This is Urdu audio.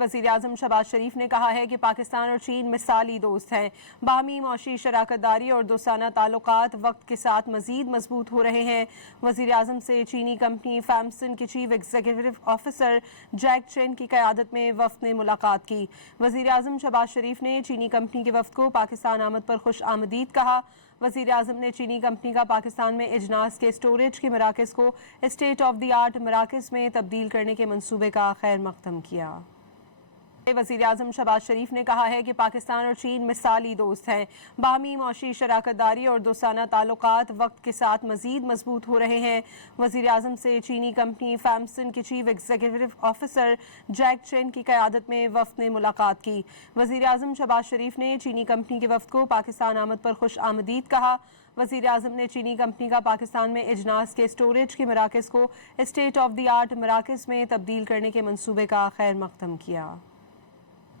وزیر اعظم شہباز شریف نے کہا ہے کہ پاکستان اور چین مثالی دوست ہیں۔ باہمی معاشی شراکت داری اور دوستانہ تعلقات وقت کے ساتھ مزید مضبوط ہو رہے ہیں۔ وزیر اعظم سے چینی کمپنی فیمسن کے چیف ایگزیکٹو آفیسر جیک چین کی قیادت میں وفد نے ملاقات کی۔ وزیر اعظم شہباز شریف نے چینی کمپنی کے وفد کو پاکستان آمد پر خوش آمدید کہا۔ وزیر اعظم نے چینی کمپنی کا پاکستان میں اجناس کے اسٹوریج کے مراکز کو اسٹیٹ آف دی آرٹ مراکز میں تبدیل کرنے کے منصوبے کا خیر مقدم کیا۔ وزیر اعظم شہباز شریف نے کہا ہے کہ پاکستان اور چین مثالی دوست ہیں۔ باہمی معاشی شراکت داری اور دوستانہ تعلقات وقت کے ساتھ مزید مضبوط ہو رہے ہیں۔ وزیر اعظم سے چینی کمپنی فیمسن کے چیف ایگزیکٹو آفیسر جیک چین کی قیادت میں وفد نے ملاقات کی۔ وزیر اعظم شہباز شریف نے چینی کمپنی کے وفد کو پاکستان آمد پر خوش آمدید کہا۔ وزیر اعظم نے چینی کمپنی کا پاکستان میں اجناس کے اسٹوریج کے مراکز کو اسٹیٹ آف دی آرٹ مراکز میں تبدیل کرنے کے منصوبے کا خیر مقدم کیا۔